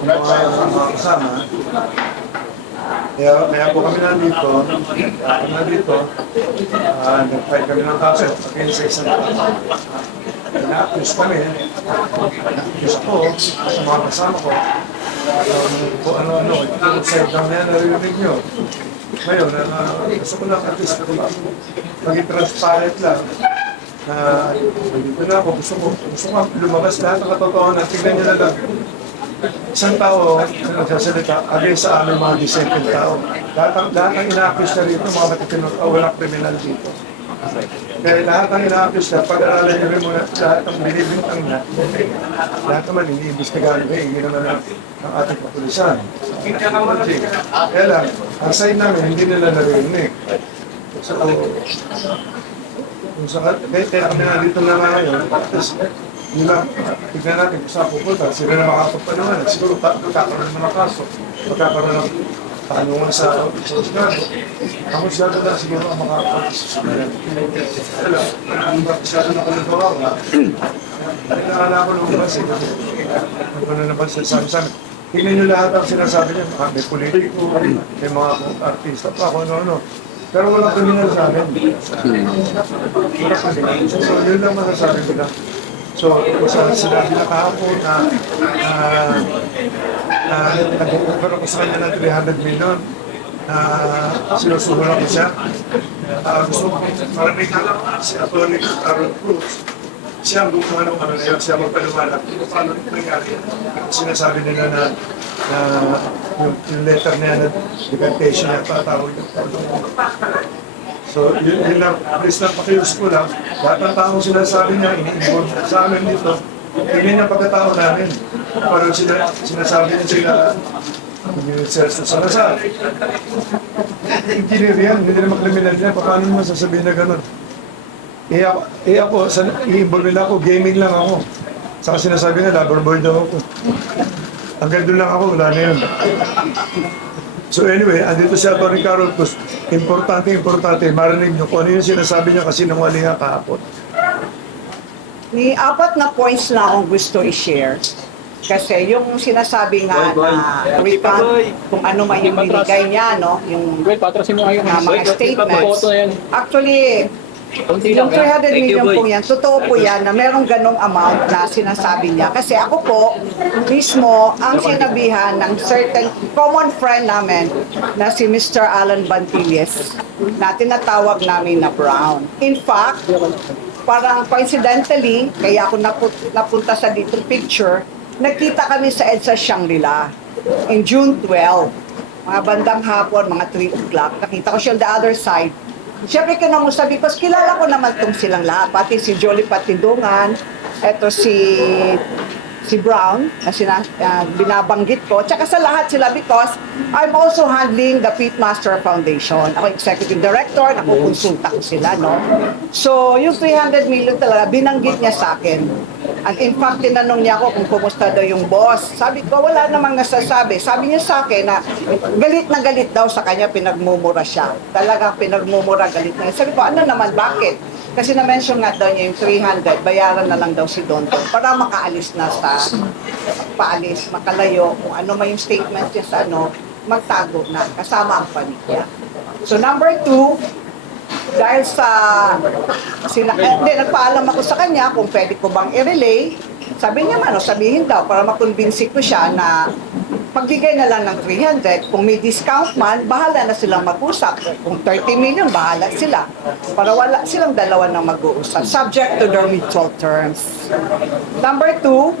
Mga kasama. Kaya po kami nandito, nag-fight kami ng kaso, against sa isang na-accuse kami, na-accuse ako sa mga kasama ko, kung ano-ano, yung side lang yan, narinig nyo. Ngayon, gusto ko lang, at least, maging transparent lang, na dito na ako, gusto ko lumabas lahat ng katotohanan, tignan nyo na lang. Isang tao na nagsasalita against sa aming mga dissenting tao. Lahat ng ina-accuse na rito, mga matitinong walang kriminal dito. Kaya lahat ng ina-accuse na, pag-aralan nyo rin muna, lahat ng binibintang na, lahat naman iniimbestigahan rin, hindi naman ng ating kapulisan. Kaya lang, ang side namin, hindi nila narinig. So, kung saan, kaya kami na dito na ngayon, yun lang, tignan natin kung saan pupunta, sila na makakapagpanuhan. Siguro magkakaroon ng mga kaso, magkakaroon ng tanungan sa konsyado. Ang konsyado na siguro ang mga konsyado. Ang konsyado na kalagawa nga, nagkakala ko nung basi, ano naman sinasabi sa amin. Tingnan nyo lahat ang sinasabi niya, may politiko, may mga artista pa, kung ano-ano. Pero walang kriminal sa amin. So, yun lang masasabi ko lang. So, sinabi na kahapon na nag-offer ako sa kanya ng 300 million na sinusuhulan ko siya. Gusto ko, maraming si Atty. Aaron Cruz, siya ang gumawa ng ano niya, siya magpaliwanag kung paano nangyari. Sinasabi nila na yung letter niya na decantation niya, tatawag yung so, yun lang, please lang pakius ko lang. Lahat ng taong sinasabi niya, ini-involve sa amin dito, hindi niya pagkatao namin. Parang sinasabi niya sila, hindi Celso Salazar. Engineer yan, hindi naman kriminal niya, paano naman sasabihin na gano'n? Ako, i-involve nila ako, gaming lang ako. Saka sinasabi niya, lover boy daw ako. Hanggang doon lang ako, wala na yun. So anyway, andito si Atty. Carol Cruz. Importante, marinig niyo kung ano yung sinasabi niya kasi nungaling nga kahapon. May 4 na points na akong gusto i-share. Kasi yung sinasabi nga na refund, kung ano man yung binigay niya, no? Yung mga statements. Actually, yung 300 million po yan, totoo po yan na merong ganong amount na sinasabi niya. Kasi ako po, mismo, ang sinabihan ng certain common friend namin na si Mr. Alan Bantilles na tinatawag namin na Brown. In fact, parang coincidentally, kaya ako napunta sa dito picture, nagkita kami sa EDSA Shangri-La in June 12. Mga bandang hapon, mga 3 o'clock. Nakita ko siya on the other side. Siyempre kinamusta because kilala ko naman itong silang lahat. Pati si Jolie Patindungan, eto si Brown, na binabanggit ko. Tsaka sa lahat sila because I'm also handling the Pitmaster Foundation. Ako executive director, nakukonsulta ko sila, no? So, yung 300 million talaga, binanggit niya sa akin. And in fact, tinanong niya ako kung kumusta daw yung boss. Sabi ko, wala namang nasasabi. Sabi niya sa akin na galit na galit daw sa kanya, pinagmumura siya. Talagang pinagmumura, galit na. Sabi ko, ano naman, bakit? Kasi na-mention nga daw niya yung 300, bayaran na lang daw si Don para makaalis na sa paalis, makalayo, kung ano man yung statement niya sa ano, magtago na, kasama ang panitia. So number 2, dahil sa nagpaalam ako sa kanya kung pwede ko bang i-relay, sabi niya man, sabihin daw para makumbinsi ko siya na pagbigay na lang ng 300, kung may discount man, bahala na silang mag-usap. Kung 30 million, bahala sila. Para wala silang dalawa na mag-uusap, subject to their mutual terms. Number 2,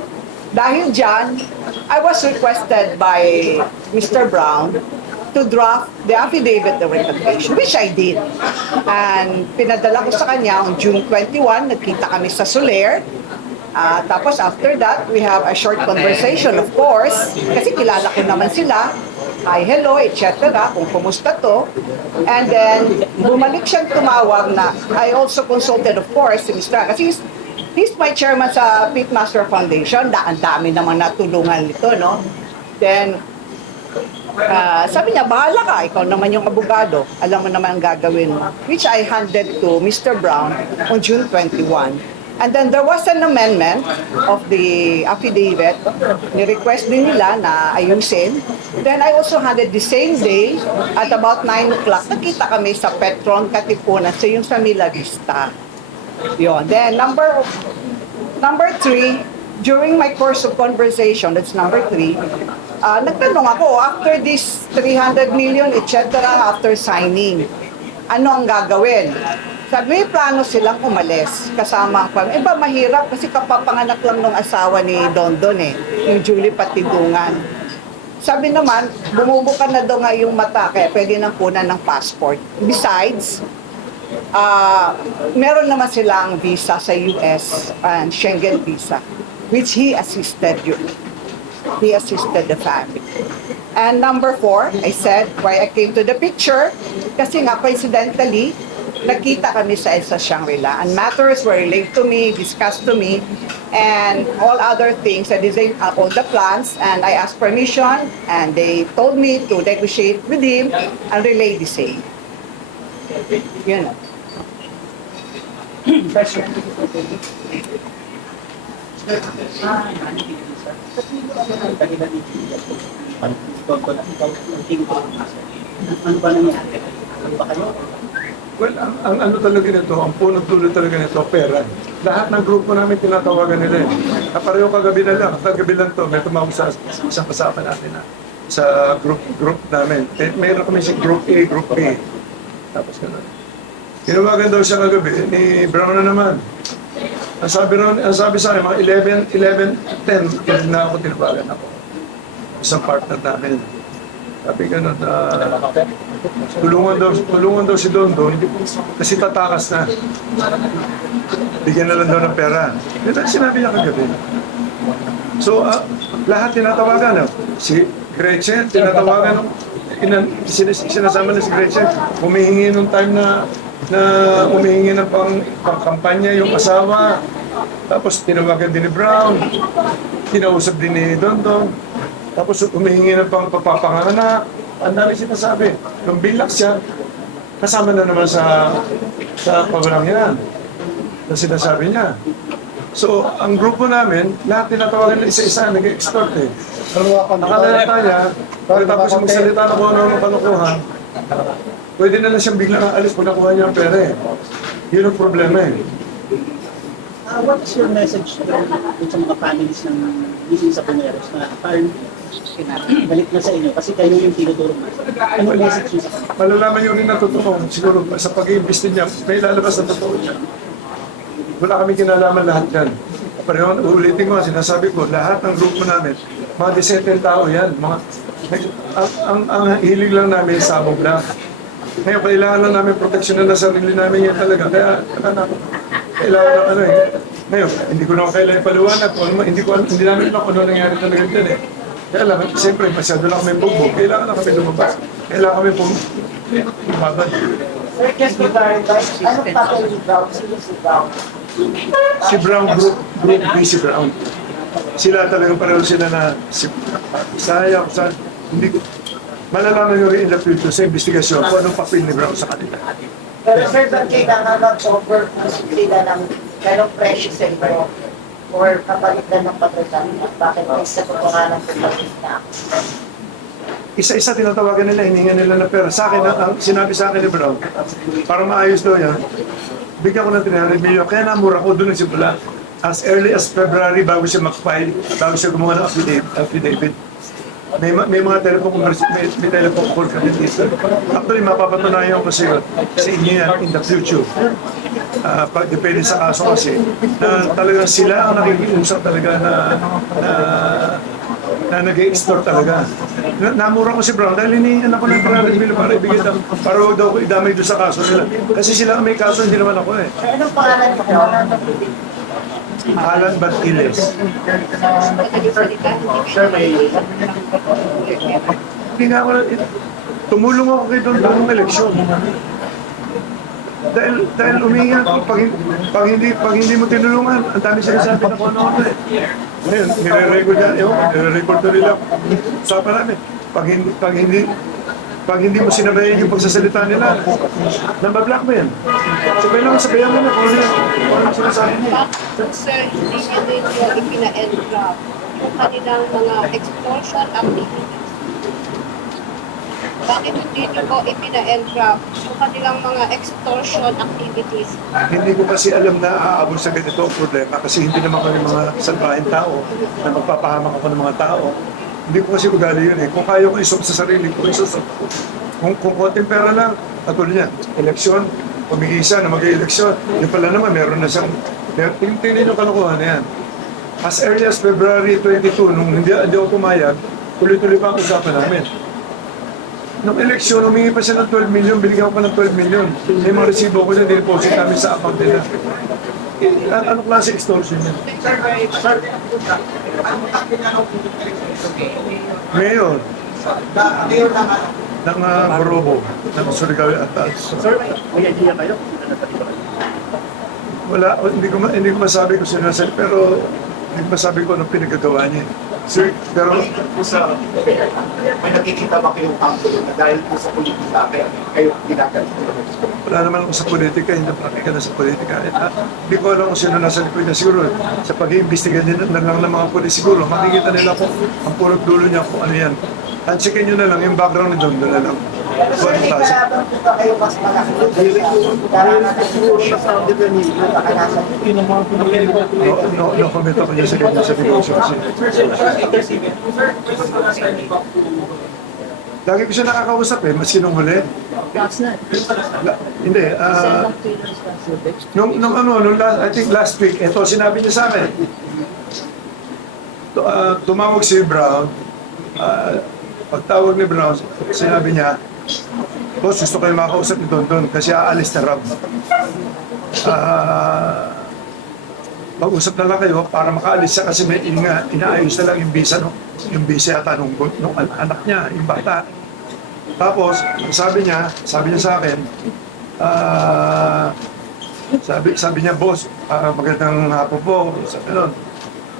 dahil dyan, I was requested by Mr. Brown to draft the affidavit of recommendation, which I did. And pinadala ko sa kanya on June 21, nagkita kami sa Soler. Tapos after that, we have a short conversation, of course, kasi kilala ko naman sila. Hi, hello, etc. Kung kumusta to. And then, bumalik siyang tumawag na, I also consulted, of course, si Mr. Kasi he's my chairman sa Pitmaster Foundation. Ang dami naman natulungan nito, no? Then, sabi niya, bahala ka, ikaw naman yung abogado, alam mo naman ang gagawin mo. Which I handed to Mr. Brown on June 21. And then there was an amendment of the affidavit. Ni-request din nila na ayusin. Then I also had it the same day at about 9 o'clock. Nakita kami sa Petron, Katipunan, sa yung sa Mila Vista. Yun. Then number 3, during my course of conversation, that's number 3, nagtanong ako, after this 300 million, etc., after signing, ano ang gagawin? Sabi, may plano silang umalis kasama ang pamilya. Iba mahirap kasi kapapanganak lang ng asawa ni Dondon yung Julie Patidungan. Sabi naman, bumubukan na daw nga yung mata kaya pwede nang kunan ng passport. Besides, meron naman silang visa sa US and Schengen visa, which he assisted the family. And number 4, I said, why I came to the picture, kasi nga coincidentally, nakita kami sa Shangri-La, and matters were relayed to me, discussed to me, and all other things. I designed all the plans, and I asked permission, and they told me to negotiate with him and relay the same. You know. Ano ba nangyari? Ano ba kayo? Well, ang ano talaga nito, ang punot dulo talaga nito, pera. Lahat ng grupo namin tinatawagan nila pareho kagabi na lang, kagabi lang to, may tumawag sa isang kasama natin sa group namin. Mayroon kami si group A, group B. Tapos gano'n. Tinawagan daw siya kagabi, ni Brown na naman. Ang sabi sa akin, mga 11:10, na ako tinawagan ako. Isang partner namin. Sabi gano'n, tulungan daw si Dondon kasi tatakas na. Bigyan na lang daw ng pera. Yun ang sinabi niya kagabi. So, lahat tinatawagan. Si Gretchen, tinatawagan. Sinasama na si Gretchen. Humihingi nung time na humihingi ng pang-kampanya yung asawa. Tapos tinawagan din ni Brown. Kinausap din ni Dondon. Tapos humihingi ng papapanganak. Ang dami sinasabi. Nung bilak siya, kasama na naman sa pabarang yan. Na sinasabi niya. So, ang grupo namin, lahat tinatawagan na isa-isa, nag-extort eh. Akala niya, pagkatapos magsalita na kung ano ang panukuhan, pwede na lang siyang biglang aalis pag nakuha niya ang pera eh. Yun ang problema eh. What is your message sa mga families ng missing sa Puneros na parang galit na sa inyo kasi kayo yung tinuturo mo? Anong message nyo sa kanila? Malalaman nyo rin na totoo. Siguro sa pag-iimbesti niya, may lalabas na totoo niya. Wala kami kinalaman lahat yan. Pareho, uulitin ko, sinasabi ko, lahat ng grupo namin, mga 17 tao yan. Ang hilig lang namin, sabog lang. Ngayon, kailangan lang namin proteksyonan na sarili namin yan talaga. Kaya, kailangan ng ano eh. Ngayon, hindi ko na kailangan ipaliwanag. Hindi namin alam kung ano nangyari talaga dyan eh. Kaya lang, siyempre, masyado lang kami bugbog. Kailangan na kami lumabas. Kailangan kami lumabas. Sir, just to clarify, anong papel ni Brown? Sino si Brown? Si Brown, group B si Brown. Sila talagang pareho sila na sayang, hindi ko. Malalaman nyo rin in the future sa investigasyon kung anong papel ni Brown sa kanila. Pero sir, ba't kailangan mag-offer sila ng ganong presyo sa inyo? Or kapalit na ng patutan? At bakit may sa pagpangalan ng pagpalit na? Isa-isa tinatawagan nila, hiningan nila ng pera. Sa akin, ang sinabi sa akin ni Brown, para maayos daw yan, bigyan ko ng 300 million. Kaya namura ko doon nagsimula. As early as February, bago siya mag-file, bago siya gumawa ng affidavit. May mga telephone call kami dito. Actually, mapapatunayan ko sa inyo yan in the future. Depende sa kaso kasi, na talagang sila ang nakikiusap talaga na nag-extort talaga. Namura ko si Brown dahil hinihingan ako ng 300 million para ibigay para huwag daw ko idamay doon sa kaso nila. Kasi sila ang may kaso, hindi naman ako eh. Sir, anong pangalan ni Brown? Alan Batiles. Hindi nga ako, tumulong ako kay Don ng eleksyon. Dahil umihinga ako, pag hindi mo tinulungan, ang dami sinasabi na kung ano eh. Ngayon, nire-record yan, nire-record na nila. Usapan namin, pag hindi mo sinabayan yung pagsasalita nila, nambablock mo yan. So kailangan sabayan mo na kung ano sinasabi mo. Sir, hindi niyo ninyo ipina-entrap yung kanilang mga extortion activities. Bakit hindi niyo po ipina-entrap yung kanilang mga extortion activities? Hindi ko kasi alam na aabot sa ganito ang problema kasi hindi naman kami mga salbahing tao na magpapahamak ako ng mga tao. Hindi ko kasi ugali yun eh. Kung kaya ko isok sa sarili ko, isok. Kung konting pera lang, katulad niya, eleksyon, pumigisa na mag-eleksyon. Yung pala naman, meron na siyang, tingnan yung kalokohan na yan. As early as February 22, nung hindi ako pumayag, tuloy-tuloy pa ang usapan namin. Nung eleksyon, humingi pa siya ng 12 million, binigyan ko pa ng 12 million. May mga resibo ko na dineposit namin sa account nila. Anong klase extortion yan? Ngayon, ng Borobo, ng Surigao Atas. Sir, may idea kayo? Wala, hindi ko masabi kung sino nasa, pero hindi ko masabi ko anong pinagagawa niya. Sir, pero po sa may nakikita ba kayong anggulo na dahil po sa politika kayo ginagamit? wala naman ako sa politika, hindi praktika na sa politika. Hindi ko alam kung sino nasa likod niya. Siguro, sa pag-iimbestiga niya na lang ng mga polis, siguro, makikita nila kung ang pulot dulo niya kung ano yan. Tansikin nyo na lang, yung background ni Don, doon na lang. Sir, may kalaban po ba kayo mas malaki daranasan po siya sa napakalasan? No comment ako niya sa ganyan sa negosyo kasi. Lagi ko siya nakakausap eh, maski nung huli. Hindi, I think last week, ito sinabi niya sa akin. Tumawag si Brown, pagtawag ni Brown, sinabi niya, boss, gusto ko yung makausap ni Don kasi aalis na Rob. Mag-usap na lang kayo para makaalis siya kasi may inaayos na lang yung visa, no? Yung visa yata nung anak niya, yung bata. Tapos, sabi niya sa akin, sabi niya, boss, magandang hapon po. Sabi nun,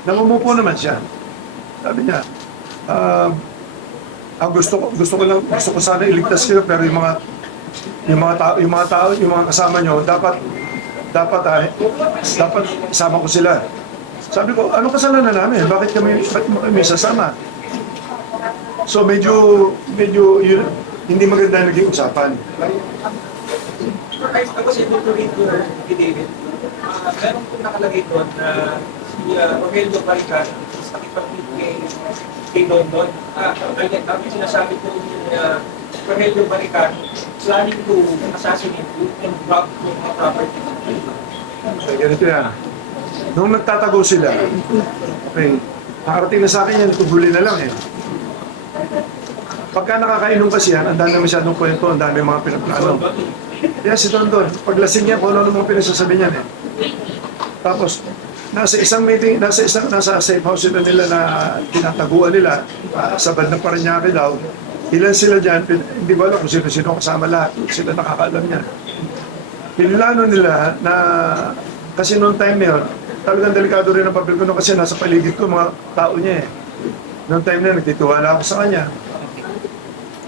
namumupo naman siya. Sabi niya, gusto ko sana iligtas kayo pero yung mga kasama nyo dapat isama ko sila. Sabi ko, ano kasalanan namin? Bakit kami sasama? So medyo yun, hindi maganda naging usapan. Ako si Dr. Victor David, meron po nakalagay doon na si Rogelio Barican is nakipag-meet kay London. Ang sinasabi ko ni Rogelio Barican, planning to assassinate you and rob yung mga property. Okay, ganito yan. Nung nagtatago sila, okay, nakarating na sa akin yan, tubuli na lang eh. Pagka nakakainom kasi yan, ang dami masyadong kwento, ang dami mga pinaplano. Kaya si Don, paglasing niya, kung ano mga pinasasabi niyan eh. Tapos, nasa isang meeting, nasa safe house nila na tinataguan nila, sa bandang Parañaque daw. Ilan sila dyan, hindi ko alam kung sino kasama lahat, sila nakakaalam niya. Pinlano nila na, kasi noong time na yun, talagang delikado rin ang papel ko kasi nasa paligid ko mga tao niya eh. Noong time na yun, nagtitiwala ako sa kanya.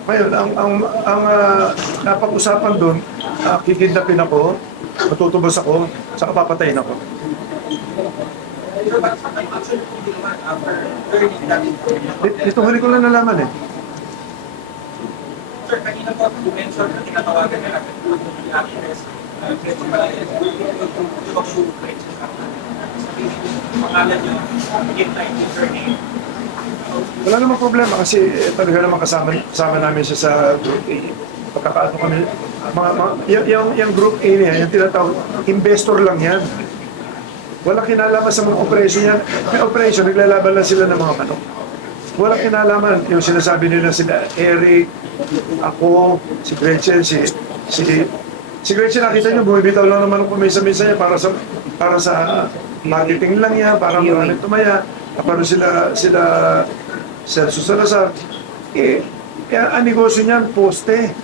Ngayon, ang napag-usapan doon, kikidnapin ako, matutubos ako, saka papatayin ako. Ito huli ko lang nalaman eh. Sir, kanina po, mention na tinatawagan na natin yung actress, Gretchen Malayan, yung pangalan nyo, midnight with her name. Wala namang problema kasi talaga naman kasama namin siya sa Group A. Pagkakaano kami, yung Group A niya, yung tinatawag, investor lang yan. Walang kinalaman sa mga operation yan. May operation, naglalaban lang sila ng mga manok. Walang kinalaman. Yung sinasabi nila sila, Eric, ako, si Gretchen, si Gretchen, nakita niyo, bumibitaw lang naman ng kumisa-misa niya para sa marketing lang yan, para maraming tumaya. Kapag sila Celso Salazar, ang negosyo niyan, poste.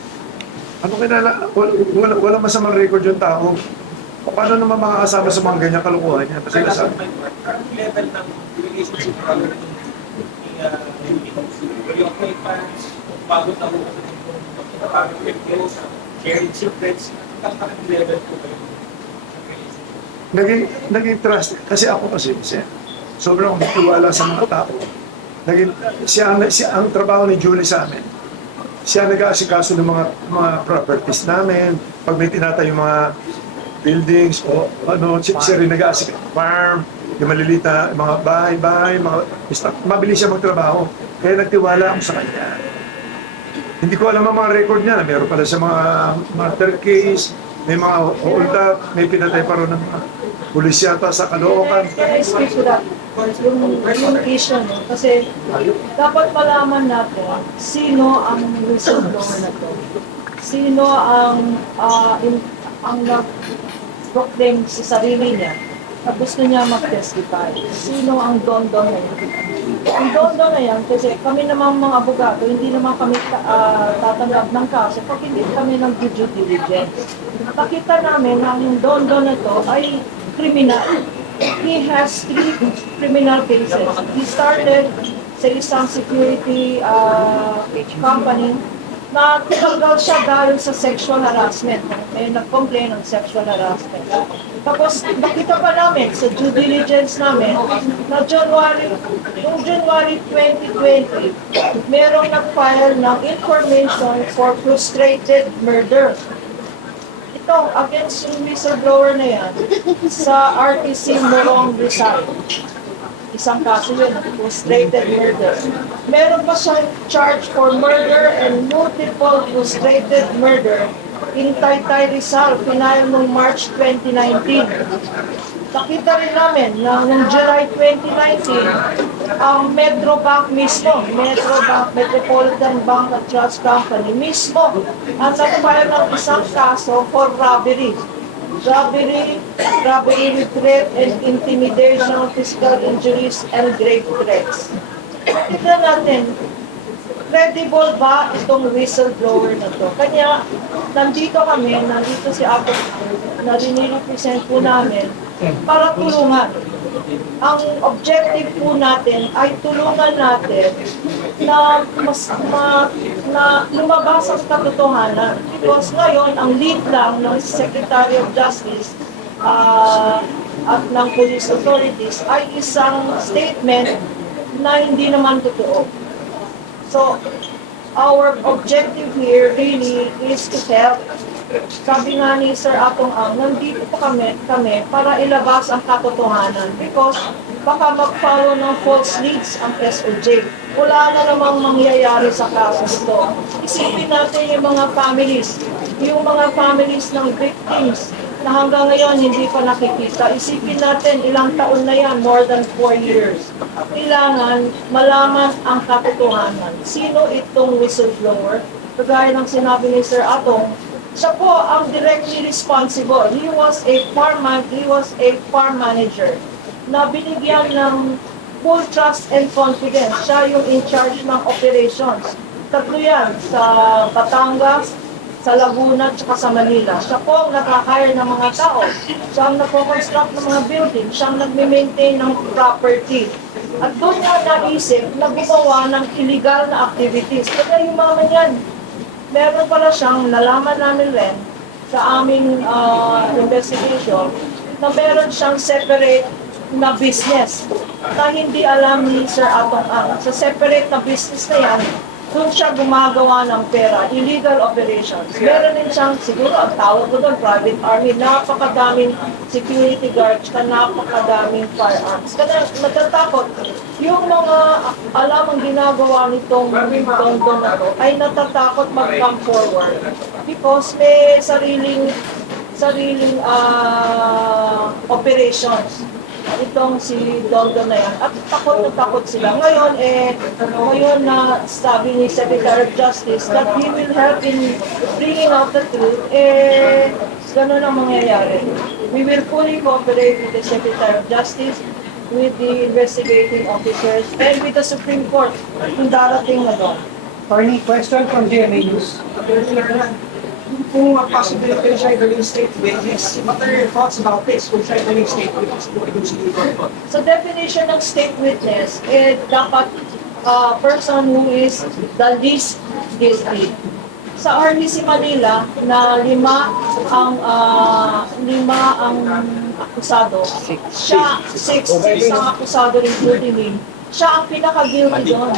Ano wala masamang record yung tao. Paano naman makakasama sa mga ganyang kalukuhan niya? Kasi nasa level ng relationship ni yung acquaintance, bago na mo parang with close, sharing secrets, level po kayo. naging trust. Kasi ako kasi, sobrang tiwala sa mga tao. Siya ang trabaho ni Julie sa amin. Siya nag-aasikaso ng mga properties namin. Pag may tinatayo mga buildings o ano, siya rin nag-aasikaso. Farm, yung maliliit na mga bahay, mabilis siya magtrabaho. Kaya nagtiwala ako sa kanya. Hindi ko alam ang mga record niya na meron pala sa mga murder case, may mga hold up, may pinatay pa rin ng mga pulis yata sa Caloocan. Can I speak to that? Yung issue, no? Kasi dapat malaman natin sino ang whistleblower na to. Sino ang nag-proclaim sa sarili niya na gusto niya mag-testify. Sino ang don-don na yan? Ang don-don na yan, kasi kami naman mga abogado, hindi naman kami tatanggap ng kaso pag hindi kami ng due diligence. Nakita namin na yung don-don na to ay criminal. He has 3 criminal cases. He started sa isang security company na tinanggal siya dahil sa sexual harassment. May nag-complain ng sexual harassment. Tapos nakita pa namin sa due diligence namin na noong January 2020, merong nag-file ng information for frustrated murder. Ito, against yung whistleblower na yan, sa RTC Morong Rizal. Isang kaso yun, frustrated murder. Meron pa siyang charge for murder and multiple frustrated murder in Taytay Rizal, pinayal noong March 2019. Nakita rin namin na noong July 2019, ang Metrobank mismo, Metropolitan Bank and Trust Company mismo, ang nag-file ng isang kaso for robbery with threat and intimidation, physical injuries, and grave threats. Tignan natin, credible ba itong whistleblower na to? Kanya, nandito si Apo, na dinirepresent po namin para tulungan. Ang objective po natin ay tulungan natin na lumabas ang katotohanan. Because ngayon, ang lead lang ng Secretary of Justice at ng police authorities ay isang statement na hindi naman totoo. So, our objective here really is to help. Sabi nga ni Sir Atong Ang, nandito pa kami para ilabas ang katotohanan because baka mag-follow ng false leads ang SOJ. Wala na namang mangyayari sa kaso ito. Isipin natin yung mga families ng victims na hanggang ngayon hindi pa nakikita. Isipin natin ilang taon na yan, more than 4 years. Kailangan malaman ang katotohanan. Sino itong whistleblower? Kagaya ng sinabi ni Sir Atong, siya po ang directly responsible. He was a farm manager na binigyan ng full trust and confidence. Siya yung in charge ng operations. Tatlo yan, sa Batangas, sa Laguna, at sa Manila. Siya po ang nakahire ng mga tao. Siya ang nagpo-construct ng mga building. Siya ang nagme-maintain ng property. At doon niya naisip na gumawa ng illegal na activities. Kaya yung mga yan, meron pala siyang nalaman namin rin sa aming investigation na meron siyang separate na business na hindi alam ni Sir Atong Ang. Sa separate na business na yan, doon siya gumagawa ng pera, illegal operations. Meron din siyang, siguro ang tawag ko doon, private army, napakadaming security guards, napakadaming firearms. Kaya natatakot, yung mga alam ang ginagawa nitong don na to, ay natatakot mag-come forward because may sariling operations itong si Dondon na yan. At takot na takot sila. Ngayon na sabi ni Secretary of Justice that he will help in bringing out the truth, ganun ang mangyayari. We will fully cooperate with the Secretary of Justice, with the investigating officers, and with the Supreme Court kung darating na doon. Attorney, question from GMA News. Kung possibility siya galing state witness, what are your thoughts about this? Kung siya galing state witness, So definition ng state witness, dapat person who is the least guilty. Sa RTC Manila, na lima ang akusado, siya, 6 ang akusado including me, siya ang pinaka-guilty doon.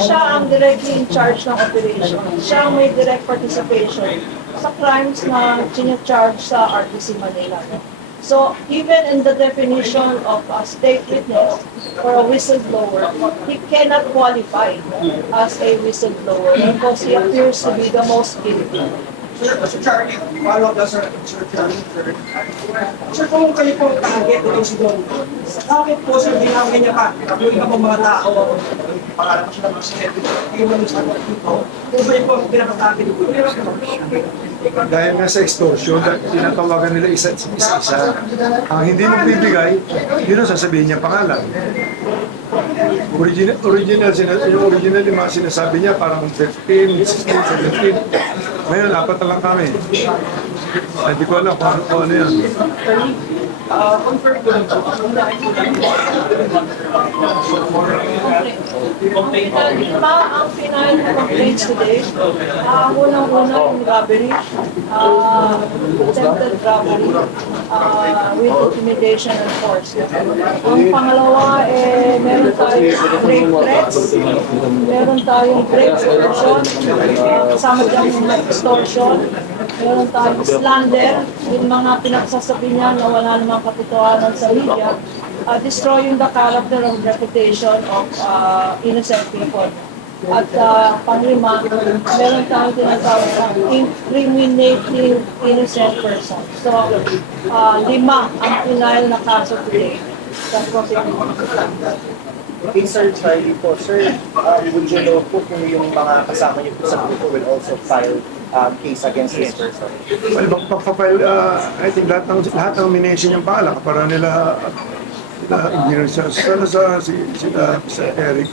Siya ang directly in charge ng operation. Siya ang may direct participation sa crimes na charge sa RTC Manila. So, even in the definition of a state witness or a whistleblower, he cannot qualify as a whistleblower because he appears to be the most guilty. Sir Charlie, follow up sir, Sir Charlie, sir. Sir, kung kayo po target ng si Don, bakit po sir ginamit niya pa? Yung iba pong mga tao, pangalan ko sila mga celebrity, yung mga sa dito, kung ba yung po pinakatarget po? Dahil nga sa extortion, tinatawagan nila isa-isa. Ang hindi magbibigay, yun ang sasabihin niya pangalan. Yung original yung mga sinasabi niya, parang 15, 16, 17. Ngayon, 4 na lang kami. Hindi ko alam kung ano yan. Confirm ko lang po, kung dahil po lang Lima ang final complaints today. Unang-una yung robbery, attempted robbery with intimidation and force. Ang pangalawa, meron tayong rape threats, meron tayong rape extortion, kasama dyan yung extortion, meron tayong slander, yung mga pinagsasabi niya na wala namang katotohanan sa media, destroying the character and reputation of innocent people. At panglima, meron tayong tinatawag na incriminating innocent person. So, 5 ang final na kaso today. That's what it is. Okay, Sir Charlie po. Sir, would you know po kung yung mga kasama niyo po sa grupo will also file case against this person? Well, magpapafile, I think lahat ng mination yung pangalan para nila engineer sa Eric,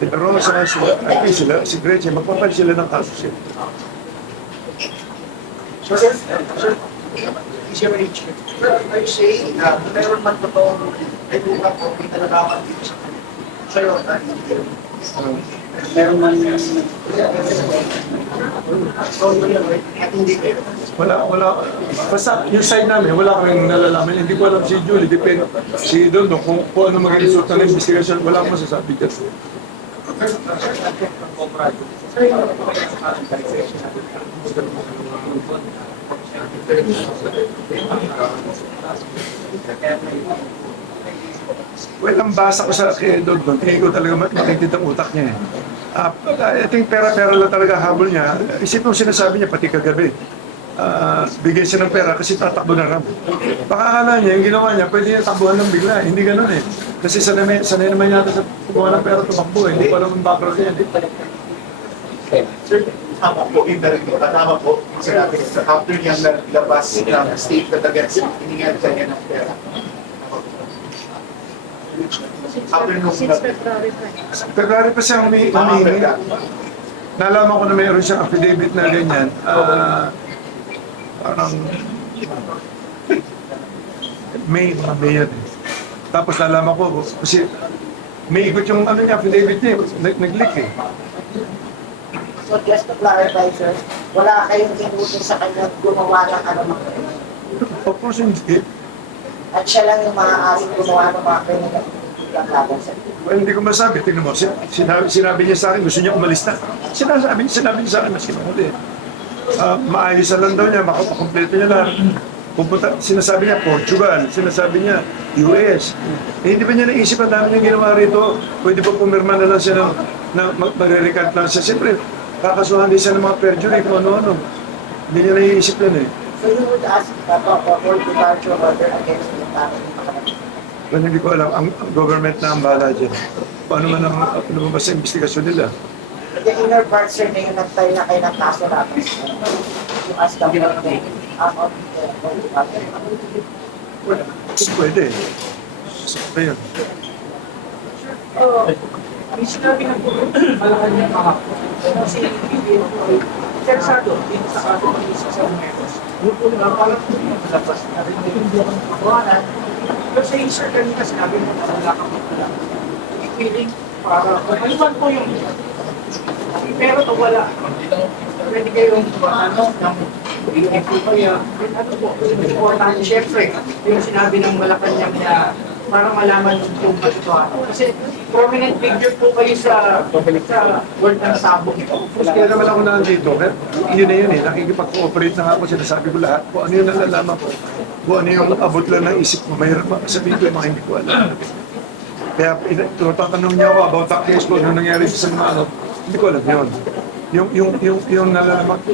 De La Rosa, I think si Gretchen, magpapile sila ng kaso sila. Sir, sir, are you saying na meron man totoong ay buka po, may talagaman dito sa sa'yo na Meron man at hindi kayo. Wala. Basta yung side namin, wala kaming nalalaman. Hindi ko alam si Julie, depende. Si Dondo, kung ano maging result ng investigation, wala akong masasabi dyan. Well, ang basa ko sa kay Dondo, tingin ko talaga makikita ang utak niya eh. I think pera-pera lang talaga habol niya. Isip mo sinasabi niya pati kagabi. Bigay siya ng pera kasi tatakbo na ram. Baka akala niya, yung ginawa niya, pwede niya takbuhan ng bigla. Hindi ganun eh. Kasi sanay naman yata sa kumuha ng pera tumakbo eh. Hindi ko alam ang background niya. Sir, tama po, tama po. Sinabi sa after niya labas ng statement against hiningan siya niya ng pera. After nung February pa siya humihingi. Nalaman ko na mayroon siyang affidavit na ganyan. Parang May yan. Tapos nalaman ko, kasi may ikot yung ano niya, affidavit niya, nag-leak eh. So just to clarify, sir, wala kayong inutos sa kanya gumawa ng anumang Of course, hindi. at siya lang yung maaaring gumawa ng mga kriminal yung laban sa iyo. Well, hindi ko masabi. Tingnan mo, sinabi niya sa akin, gusto niya umalis na. Sinabi niya sa akin na sinunod eh. Maayos lang daw niya, makakompleto niya lahat. Pupunta, sinasabi niya Portugal, sinasabi niya US. Hindi ba niya naisip ang dami niya ginawa rito? Pwede ba pumirma na lang siya na magre-recant lang siya? Siyempre, kakasuhan din siya ng mga perjury kung ano-ano. Hindi niya naiisip yun eh. So you would ask for departure order against the family. Well, hindi ko alam, ang government na ang bahala dyan. Paano man ang lumabas sa investigasyon nila? The inner part, sir, na yung nagtayo na kayo ng kaso natin. You ask the Well, pwede. Siyempre yun. may sinabi na po, malahan niya kahapon. Kasi interesado din sa kaso ng isa sa umeros. Yung po nga pala po yung malabas na rin hindi ako nakakuhanan. Pero sa insert kanina sinabi mo na wala kang magpala. Feeling para, ano man po yung pero to wala. pwede kayong ng BFP kaya, ano po, importante syempre, yung sinabi ng Malacanang na para malaman yung katotohanan. Kasi prominent figure po kayo sa world ng sabong. Kaya naman ako nandito, yun na yun eh, nakikipag-cooperate na nga ako, sinasabi ko lahat, kung ano yung nalalaman ko, kung ano yung abot lang ng isip ko, mahirap sabihin ko yung mga hindi ko alam. Kaya tatanong niya ako about that case ko, ano nangyari sa mga ano, hindi ko alam yun. Yung nalalaman ko,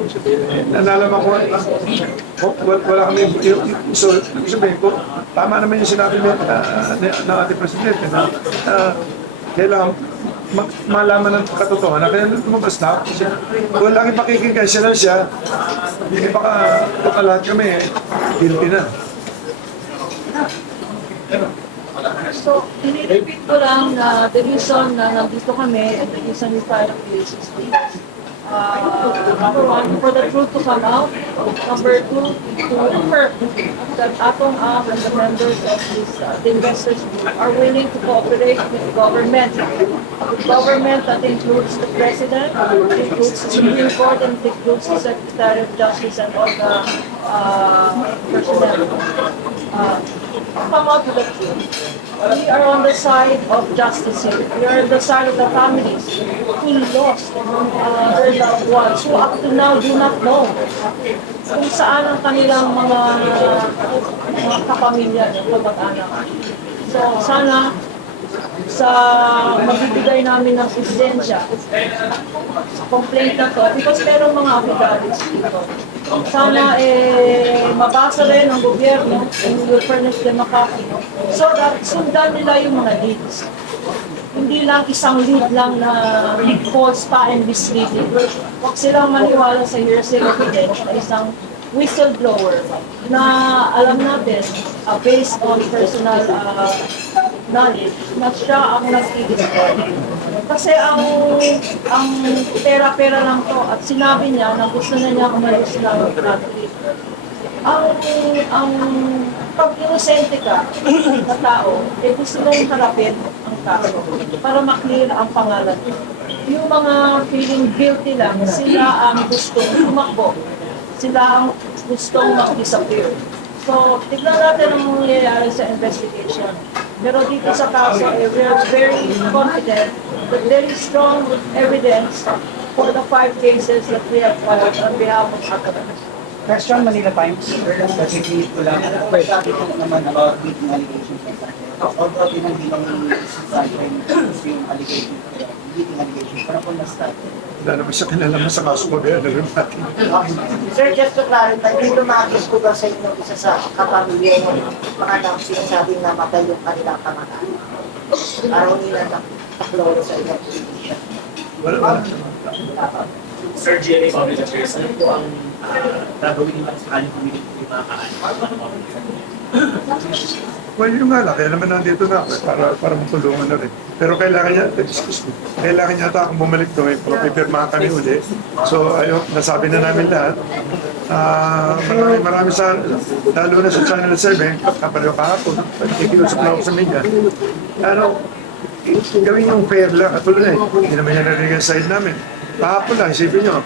wala kami, so, sabihin ko, tama naman yung sinabi ng ating presidente na kailangan malaman ng katotohanan. Kaya lumabas na ako. Kung lagi pakikinggan siya, hindi baka lahat kami, guilty na. So, repeat ko lang na the reason na nandito kami and the reason we filed a case is because number one, for the truth to come out. Number two, to affirm that Atong Am and the members of this the investors group are willing to cooperate with the government. The government that includes the President, includes the Supreme Court, and includes the Secretary of Justice and all the personnel. Come out with the truth. We are on the side of justice here. We are on the side of the families who lost their loved ones, who up to now do not know kung saan ang kanilang mga kapamilya, kamag-anak. So sana sa magbibigay namin ng ebidensya sa complaint na to, because merong mga affidavits dito. Sana mabasa rin ng gobyerno and will furnish them a copy so that sundan nila yung mga leads. Hindi lang isang lead lang na false pa and misleading. Huwag silang maniwala sa hearsay evidence na isang whistleblower na alam natin based on personal knowledge na siya ang nag-i-destroy. Kasi ang pera-pera lang to at sinabi niya na gusto na niya umalis ng country. Ang pag inosente ka na tao, gusto nang harapin ang kaso para maklear ang pangalan. Yung mga feeling guilty lang, sila ang gustong tumakbo. Sila ang gustong mag-disappear. So, tignan natin ang mangyayari sa investigation. Pero dito sa kaso, we are very confident that there is strong evidence for the 5 cases that we have filed on behalf of Atong. Question, Manila Times. Kasi clip ko lang. Sabi ko naman about leaking allegations. Although tinanggilang yung allegation, leaking allegations, parang kung na-start. Wala naman siya kinalaman sa kaso ko, kaya narin natin. Sir, just to clarify, may lumagis ko ba sa inyo isa sa kapamilya ng mga nang sinasabing namatay yung kanilang kamag-anak? Araw nila nakloro sa inyong position. Wala. Sir GMA Public Affairs, ano po ang gagawin nila sa kanyang pumili ng mga Well, yung nga lang, kaya naman nandito na ako para matulungan na rin. Pero kailangan niya, kailangan niya ata akong bumalik doon, pipirmahan kami uli. So, ayun, nasabi na namin lahat. Marami sa, lalo na sa Channel 7, kapaliw kahapon, ikiusap na ako sa media. Gawin yung fair lang, katulad na hindi naman niya narinig ang side namin. Kahapon lang, isipin nyo,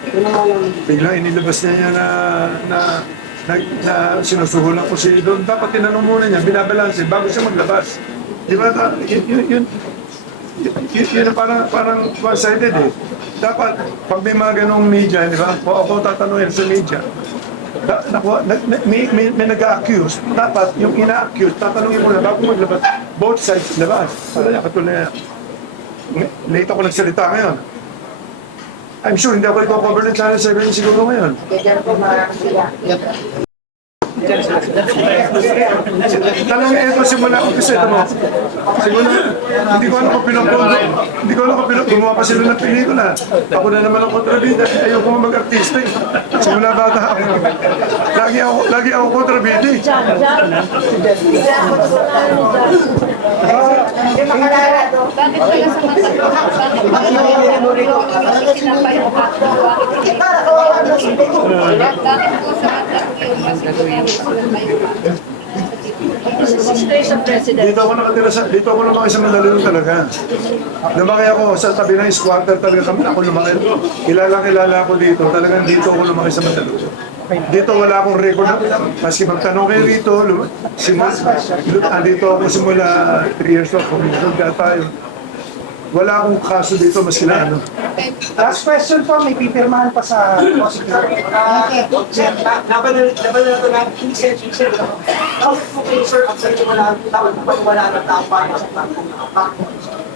biglang inilabas niya na sinusuhulan ko si doon. Dapat tinanong muna niya, binabalansin bago siya maglabas. Di ba? Yun parang one-sided eh. Dapat, pag may mga ganong media, di ba? Kung ako tatanungin sa media, may nag-a-accuse, dapat yung ina-accuse, tatanungin mo na bago maglabas. Both sides labas. Katulad na, late ako nagsalita ngayon. I'm sure hindi ako ito-cover ng Channel 7 siguro ngayon. Kaya po marami sila. Talagang ito simula ko kasi ito mo. Simula, hindi ko alam kung pinupundo. Hindi ko alam kung gumawa pa sila ng pelikula. Ako na naman ang kontrabida. Ayaw ko mag-artista eh. Simula bata ako. Lagi ako kontrabida eh. Bakit pala sa mata ko? Bakit pala sinapay ang kaso? Bakit Para kawawa ng bakit po sa mata ko yung mas sinapay ang kaso? Administration President. Dito ako nakatira dito ako lumaki sa Mandaluyong talaga. Lumaki ako sa tabi ng squatter talaga kami. Ako lumaki. Kilala ako dito. Talagang dito ako lumaki sa Mandaluyong. Dito wala akong record na, maski magtanong kayo rito, dito ako simula 3 years old, kung tayo. Wala akong kaso dito maski na ano. Last question po, may pipirmahan pa sa prosecutor. Sir, nabanal ito na, sir, how po kayo, sir, after wala ng tao pa sa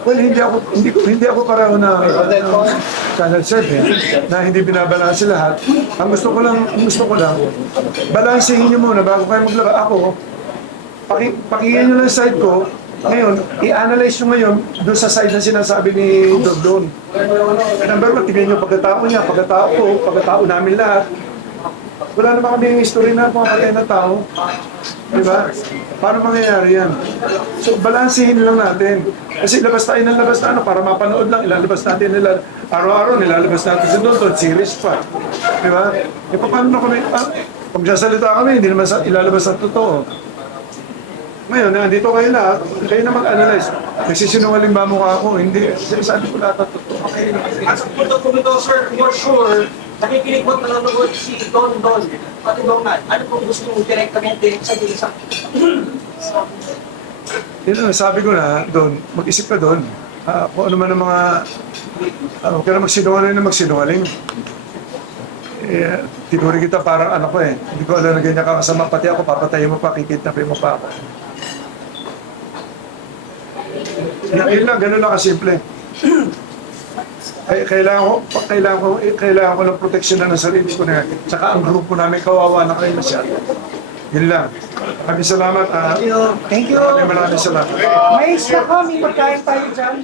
Well, hindi ako pareho na channel surf na hindi binabalanse lahat. Ang gusto ko lang, balansehin niyo muna bago kayo maglaro. Ako, pakinggan niyo lang side ko. Ngayon, i-analyze nyo ngayon doon sa side na sinasabi ni Dordon. Number 1, tingnan nyo pagkatao niya, pagkatao namin lahat. Wala naman kami yung history na mga patay na tao. Diba? Paano mangyayari yan? So, balansehin lang natin. Kasi labas tayo ng labas na ano, para mapanood lang, ilalabas natin nila. Araw-araw, nilalabas natin si Dordon, series pa. Diba? E paano na kami, pag sasalita kami, hindi naman ilalabas na totoo. Ngayon, nandito kayo lahat, kayo na mag-analyze. Nagsisinungaling ba mukha ako? Hindi. Sabi ko lahat ang totoo. As a punto po ito, sir, for sure, nakikinig mo at nanonood si Don, pati Donald. Ano pong gusto mong direktamente sabihin sa Yun, sabi ko na, Don, mag-isip ka doon. Kung ano man ang mga... huwag ka na magsinungaling. Tinuri kita parang anak ko eh. Hindi ko alam na ganyan ka kasama. Pati ako, papatayin mo pa, kikidnapin mo pa ako. Yun lang, ganun lang kasimple. Kailangan ko ng proteksyon na ng sarili ko na. Tsaka ang grupo namin kawawa na kayo masyado. Yun lang. Maraming salamat. Thank you. Maraming salamat. May isa kami, magkain tayo dyan.